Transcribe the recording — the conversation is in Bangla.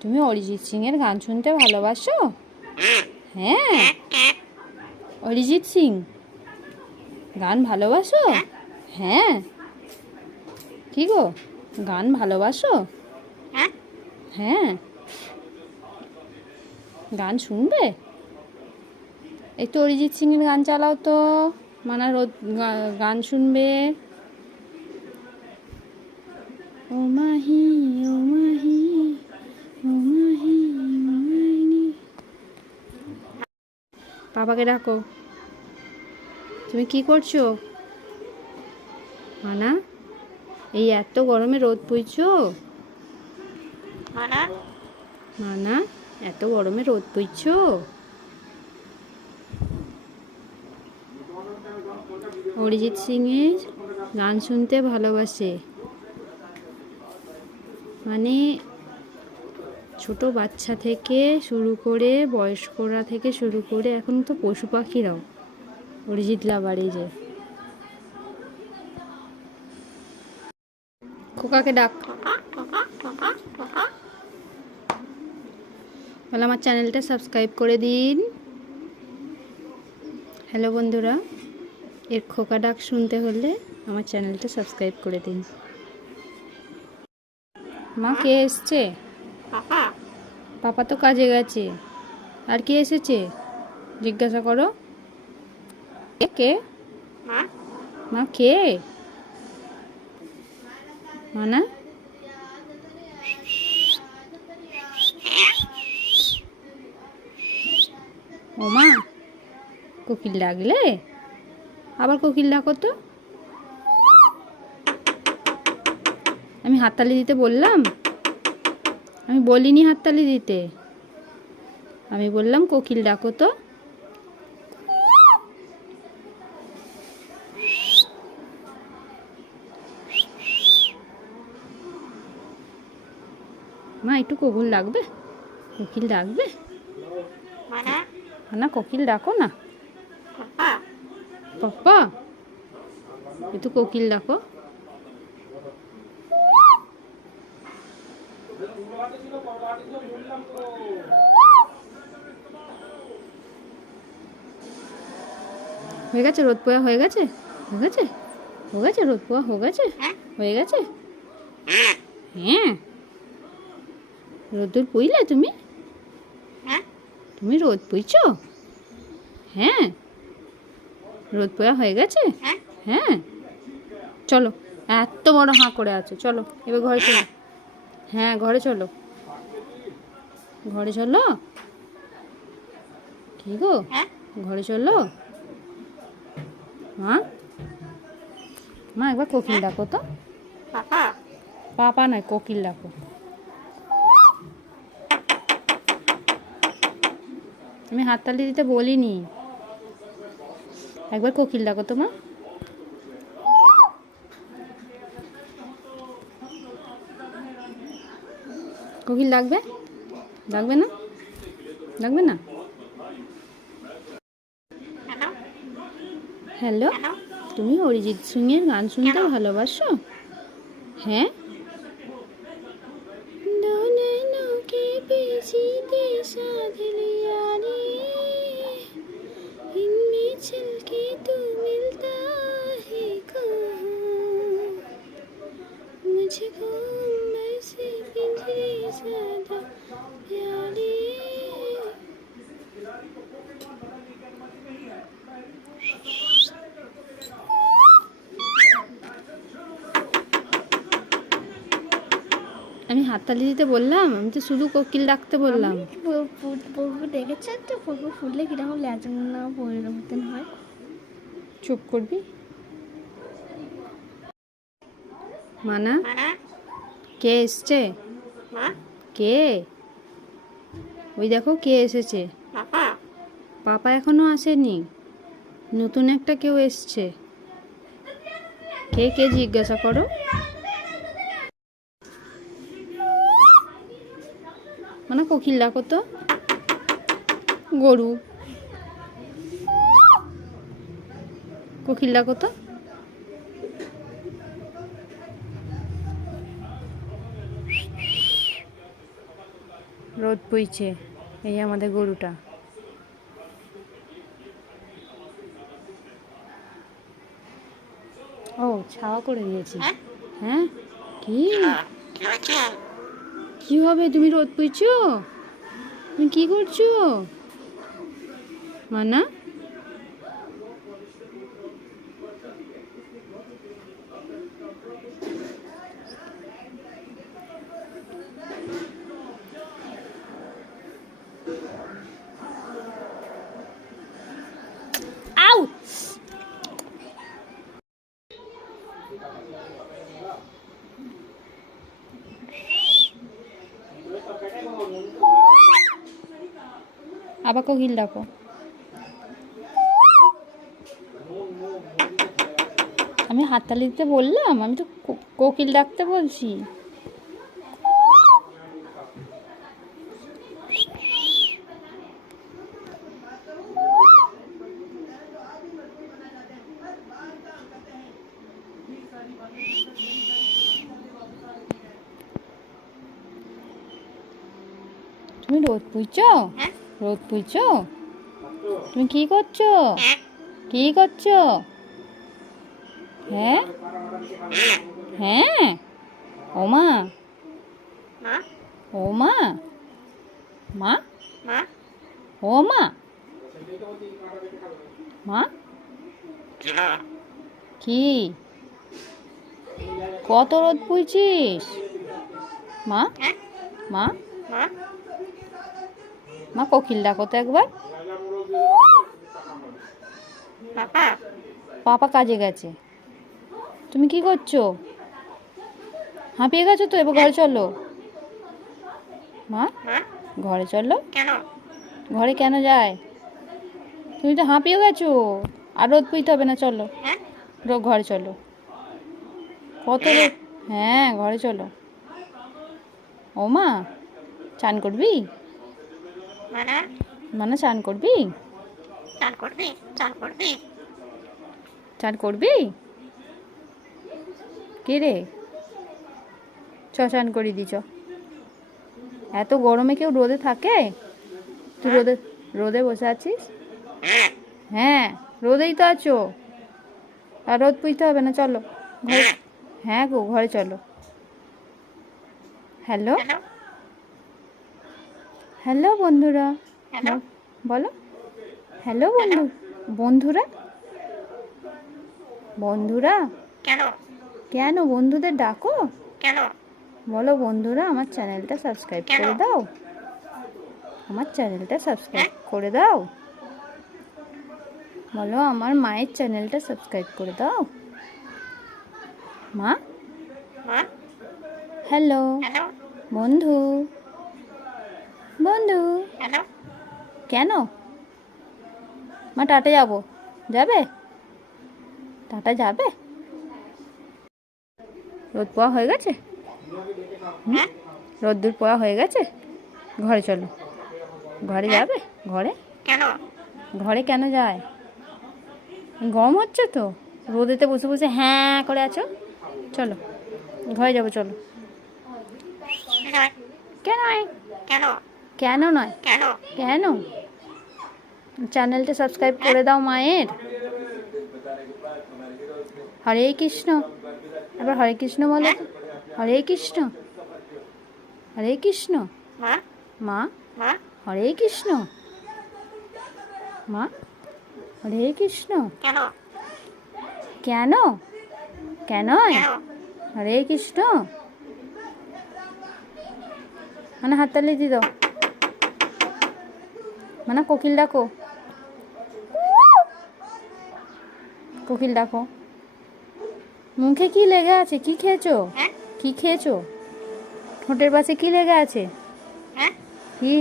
তুমি অরিজিৎ সিং এর গান শুনতে ভালোবাসো? হ্যাঁ, অরিজিৎ সিং গান ভালোবাসো? হ্যাঁ, কি গো, গান ভালোবাসো? হ্যাঁ, গান শুনবে? একটু অরিজিৎ সিং এর গান চালাও তো, মানা রোদ গান শুনবে। ও মাহি, ও মাহি, ও মাহি, ও মাহিনী। বাবাকে ডাকো। তুমি কি করছো মানা? এই এত গরমে রোদ পুইছো? মানা, এত গরমে রোদ পুইছো? অরিজিৎ সিং এর গান শুনতে ভালোবাসে, মানে ছোট বাচ্চা থেকে শুরু করে বয়স্করা থেকে শুরু করে এখন তো পশু পাখিরাও অরিজিৎ লাভারে যে। খোকাকে ডাক, বলে আমার চ্যানেলটা সাবস্ক্রাইব করে দিন। হ্যালো বন্ধুরা, এর খোকা ডাক শুনতে হলে আমার চ্যানেলটা সাবস্ক্রাইব করে দিন। মা, কে এসছে? পাপা তো কাজে গেছে। আর কে এসেছে জিজ্ঞাসা করো। কে? মা, কে? মানা, ও মা, কোকিল ডাকলে? আবার কোকিল ডাকো তো। আমি হাততালি দিতে বললাম? আমি বলিনি হাততালি দিতে, আমি বললাম কোকিল ডাকো তো। মা, একটু কোকিল ডাকবে? কোকিল ডাকবে? না, কোকিল ডাকো না। পাপা, একটু কোকিল ডাকো। হয়ে গেছে রোদ পোয়া? হয়ে গেছে? হয়ে গেছে? হয়ে গেছে রোদ পোয়া? হয়ে গেছে? হয়ে গেছে? হ্যাঁ, রোদ্দুর পুইলে তুমি? তুমি রোদ পুইছ? হ্যাঁ, রোদ পোয়া হয়ে গেছে? হ্যাঁ, চলো, এত বড় হাঁ করে আছো, চলো এবার ঘরে চলো। হ্যাঁ, ঘরে চলো, ঘরে চলো। কি গো, ঘরে চলো। মা, মা একবার কোকিল ডাকো তো। পাপা নয়, কোকিল ডাকো। আমি হাততালি দিতে বলিনি, একবার কোকিল ডাকো তো মা। কোকিল ডাকবে? ডাকবে না? ডাকবে না? হ্যালো, তুমি অরিজিৎ সিং এর গান শুনতে ভালোবাসো? হ্যাঁ। আমি হাততালি দিতে বললাম? আমি তো শুধু কোকিল ডাকতে বললাম। পপু দেখেছেন তো, পপু ফুললে কিরকম ল্যাজনা পরিবর্তন হয়। চুপ করবি মানা। কে এসছে? কে? ওই দেখো কে এসেছে। পাপা এখনো আসেনি, নতুন একটা কেউ এসছে। কে কে জিজ্ঞাসা করো। মানে কোকিল ডাকো তো। গরু, কোকিল ডাকো তো। রোদ পুইছে। এই আমাদের গরুটা। ও ছাওয়া করে দিয়েছি। হ্যাঁ কি কি হবে? তুমি রোদ পুইছো? তুমি কি করছো মানা? আউ! আবার কোকিল ডাকো। আমি হাততালি দিতে বললাম? আমি তো কোকিল ডাকতে বলছি। তুমি রোদ পুইছো? রোদ পুইছো? তুমি কি করছো? কি করছো? হ্যাঁ হ্যাঁ ওমা ওমা মা ও মা মা কি কত রোদ পুইছিস মা? মা মা কোকিল ডাকো তো একবার। পাপা কাজে গেছে। তুমি কি করছো? হাঁপিয়ে গেছো তো? এবার ঘরে চলো মা। ঘরে চলো। ঘরে কেন যায়? তুমি তো হাঁপিয়ে গেছো। আর রোদ পুইতে হবে না, চলো ঘরে চলো। কত রোদ। হ্যাঁ ঘরে চলো। ও মা চান করবি? মানে চান করবি? চান করবি? কে রে? চান করি দি চ। এত গরমে কেউ রোদে থাকে? তুই রোদে বসে আছিস? হ্যাঁ রোদেই তো আছো। আর রোদ পুইতে হবে না, চলো ঘরে। হ্যাঁ গো ঘরে চলো। হ্যালো হ্যালো বন্ধুরা বলো। হ্যালো বন্ধুরা বন্ধুরা কেন বন্ধুদের ডাকো? বলো বন্ধুরা আমার চ্যানেলটা সাবস্ক্রাইব করে দাও। আমার চ্যানেলটা সাবস্ক্রাইব করে দাও। বলো আমার মায়ের চ্যানেলটা সাবস্ক্রাইব করে দাও। মা হ্যালো বন্ধু বন্ধু কেন? মা টাটা যাবো। যাবে? টাটা যাবে? রোদ পোয়া হয়ে গেছে? রোদ্দুর পোয়া হয়ে গেছে? ঘরে চলো। ঘরে যাবে? ঘরে কেন যায়? গরম হচ্ছে তো, রোদেতে বসে বসে হ্যাঁ করে আছো। চলো ঘরে যাবো, চলো। কেন নয়? কেন? চ্যানেলটা সাবস্ক্রাইব করে দাও মায়ের। হরে কৃষ্ণ। এবার হরে কৃষ্ণ বলো তো। হরে কৃষ্ণ। হরে কৃষ্ণ। মা হরে কৃষ্ণ। মা হরে কৃষ্ণ। কেন? কেন? হরে কৃষ্ণ। মানে হাততালি দি দাও। মানে কোকিল ডাকো। কোকিল ডাকো। মুখে কি লেগে আছে? কি খেয়েছো? কি খেয়েছো? ঠোঁটের পাশে কি লেগে আছে? কি?